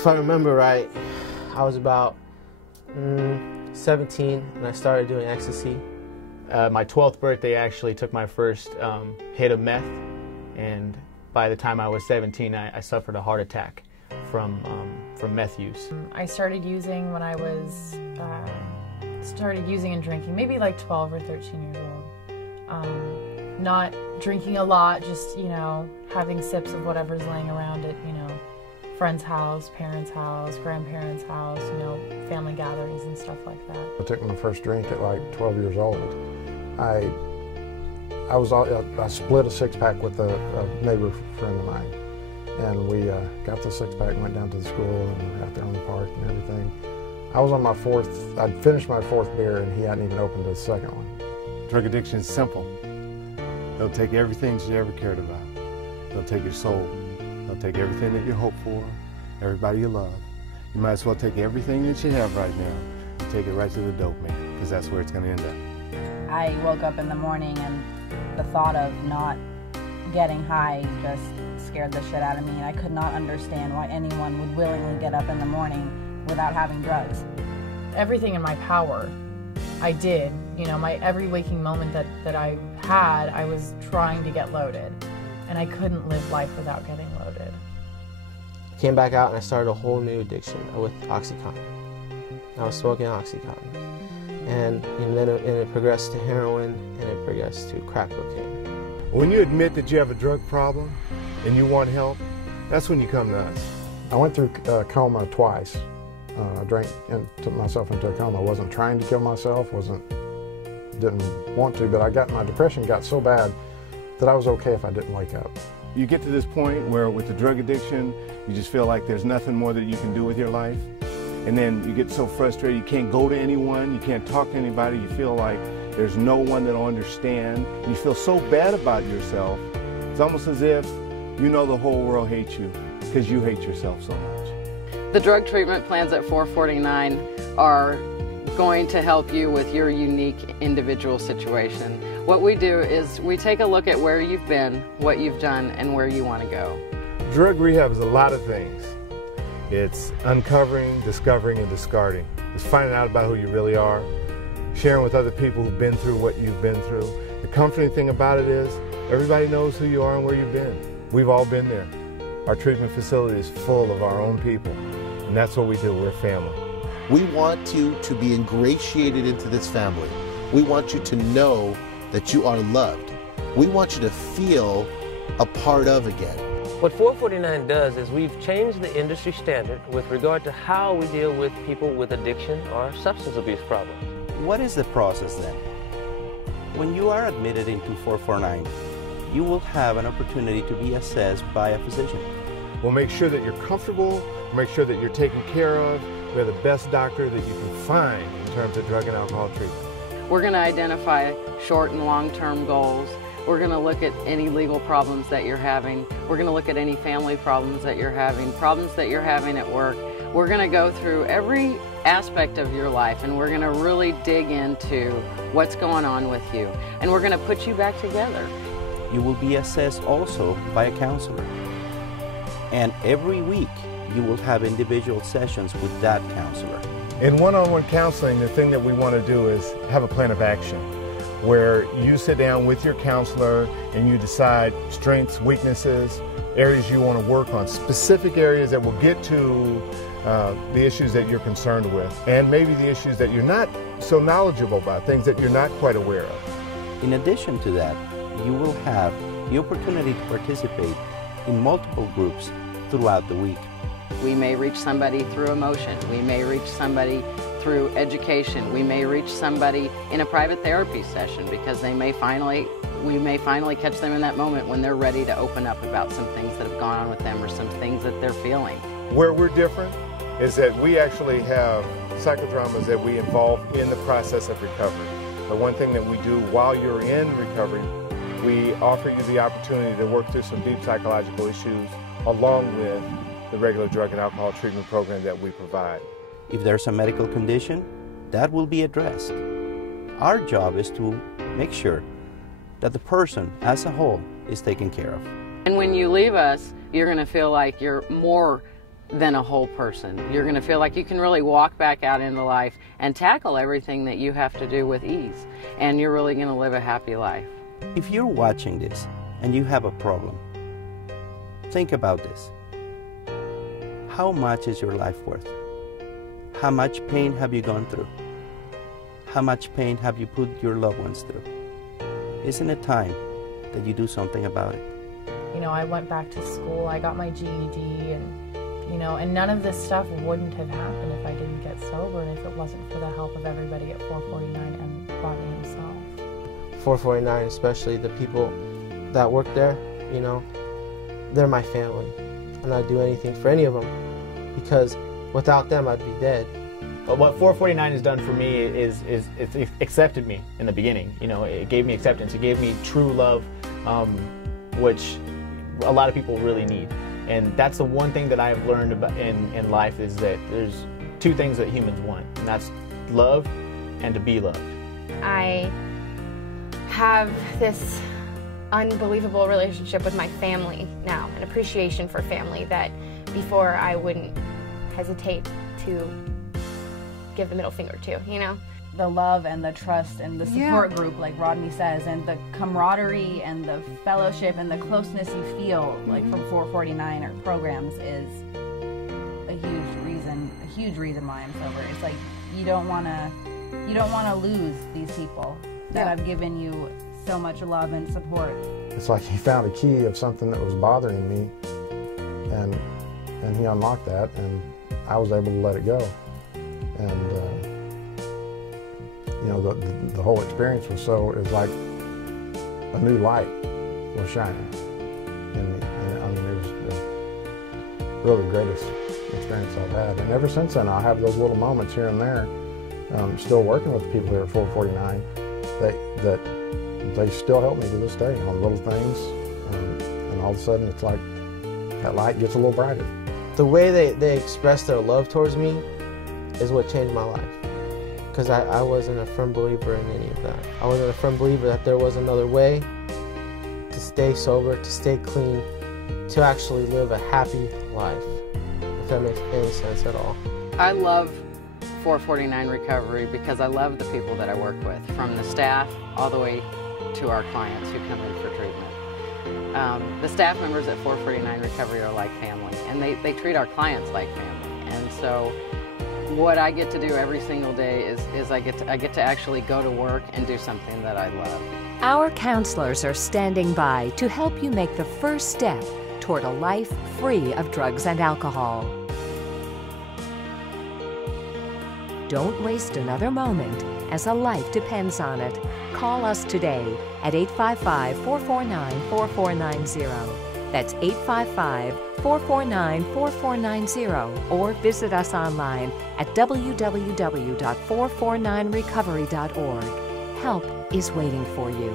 If I remember right, I was about 17 and I started doing ecstasy. My 12th birthday, I actually took my first hit of meth, and by the time I was 17, I suffered a heart attack from meth use. I started using when I was started using and drinking, maybe like 12 or 13 years old. Not drinking a lot, just, you know, having sips of whatever's laying around at, you know, friend's house, parents' house, grandparents' house, you know, family gatherings and stuff like that. I took my first drink at like 12 years old. I split a six-pack with a neighbor friend of mine, and we got the six-pack and went down to the school and we were out there on the park and everything. I was on my I'd finished my fourth beer and he hadn't even opened his second one. Drug addiction is simple. They'll take everything that you ever cared about. They'll take your soul. They'll take everything that you hope for, everybody you love. You might as well take everything that you have right now and take it right to the dope man, because that's where it's going to end up. I woke up in the morning and the thought of not getting high just scared the shit out of me, and I could not understand why anyone would willingly get up in the morning without having drugs. Everything in my power, I did. You know, my every waking moment that I had, I was trying to get loaded. And I couldn't live life without getting loaded. I came back out and I started a whole new addiction with Oxycontin. I was smoking Oxycontin. And then it progressed to heroin, and it progressed to crack cocaine. When you admit that you have a drug problem and you want help, that's when you come to us. I went through coma twice. I drank and took myself into a coma. I wasn't trying to kill myself, didn't want to, but my depression got so bad that I was okay if I didn't wake up. You get to this point where with the drug addiction, you just feel like there's nothing more that you can do with your life. And then you get so frustrated, you can't go to anyone, you can't talk to anybody, you feel like there's no one that'll understand. You feel so bad about yourself. It's almost as if you know the whole world hates you because you hate yourself so much. The drug treatment plans at 449 are going to help you with your unique individual situation. What we do is we take a look at where you've been, what you've done, and where you want to go. Drug rehab is a lot of things. It's uncovering, discovering, and discarding. It's finding out about who you really are, sharing with other people who've been through what you've been through. The comforting thing about it is everybody knows who you are and where you've been. We've all been there. Our treatment facility is full of our own people, and that's what we do. We're family. We want you to be ingratiated into this family. We want you to know that you are loved. We want you to feel a part of again. What 449 does is we've changed the industry standard with regard to how we deal with people with addiction or substance abuse problems. What is the process then? When you are admitted into 449, you will have an opportunity to be assessed by a physician. We'll make sure that you're comfortable, make sure that you're taken care of. We're the best doctor that you can find in terms of drug and alcohol treatment. We're going to identify short and long-term goals. We're going to look at any legal problems that you're having. We're going to look at any family problems that you're having at work. We're going to go through every aspect of your life, and we're going to really dig into what's going on with you. And we're going to put you back together. You will be assessed also by a counselor. And every week, you will have individual sessions with that counselor. In one-on-one counseling, the thing that we want to do is have a plan of action where you sit down with your counselor and you decide strengths, weaknesses, areas you want to work on, specific areas that will get to the issues that you're concerned with, and maybe the issues that you're not so knowledgeable about, things that you're not quite aware of. In addition to that, you will have the opportunity to participate in multiple groups throughout the week. We may reach somebody through emotion. We may reach somebody through education. We may reach somebody in a private therapy session because we may finally catch them in that moment when they're ready to open up about some things that have gone on with them or some things that they're feeling. Where we're different is that we actually have psychodramas that we involve in the process of recovery. The one thing that we do while you're in recovery, we offer you the opportunity to work through some deep psychological issues along with the regular drug and alcohol treatment program that we provide. If there's a medical condition, that will be addressed. Our job is to make sure that the person as a whole is taken care of. And when you leave us, you're going to feel like you're more than a whole person. You're going to feel like you can really walk back out into life and tackle everything that you have to do with ease, and you're really going to live a happy life. If you're watching this and you have a problem, think about this. How much is your life worth? How much pain have you gone through? How much pain have you put your loved ones through? Isn't it time that you do something about it? You know, I went back to school, I got my GED, and, you know, and none of this stuff wouldn't have happened if I didn't get sober and if it wasn't for the help of everybody at 449 and Rodney himself. 449, especially the people that work there, you know, they're my family. And I'd do anything for any of them, because without them I'd be dead. But what 449 has done for me is it's accepted me in the beginning. You know, it gave me acceptance. It gave me true love, which a lot of people really need. And that's the one thing that I have learned about in life, is that there's two things that humans want, and that's love and to be loved. I have this unbelievable relationship with my family now, an appreciation for family that before I wouldn't hesitate to give the middle finger to, you know? The love and the trust and the support group, like Rodney says, and the camaraderie and the fellowship and the closeness you feel like from 449 or programs is a huge reason why I'm sober. It's like you don't want to lose these people that have given you so much love and support. It's like he found a key of something that was bothering me, and he unlocked that, and I was able to let it go. And you know, the whole experience was like a new light was shining in me. And I mean, it was really the greatest experience I've had. And ever since then, I have those little moments here and there, still working with the people here at 449, that they still help me to this day on little things. And all of a sudden, it's like that light gets a little brighter. The way they express their love towards me is what changed my life. Because I wasn't a firm believer in any of that. I wasn't a firm believer that there was another way to stay sober, to stay clean, to actually live a happy life, if that makes any sense at all. I love 449 Recovery because I love the people that I work with, from the staff all the way to our clients who come in for treatment. The staff members at 449 Recovery are like family, and they treat our clients like family. And so what I get to do every single day is I get to actually go to work and do something that I love. Our counselors are standing by to help you make the first step toward a life free of drugs and alcohol. Don't waste another moment, as a life depends on it. Call us today at 855-449-4490. That's 855-449-4490, or visit us online at www.449recovery.org. Help is waiting for you.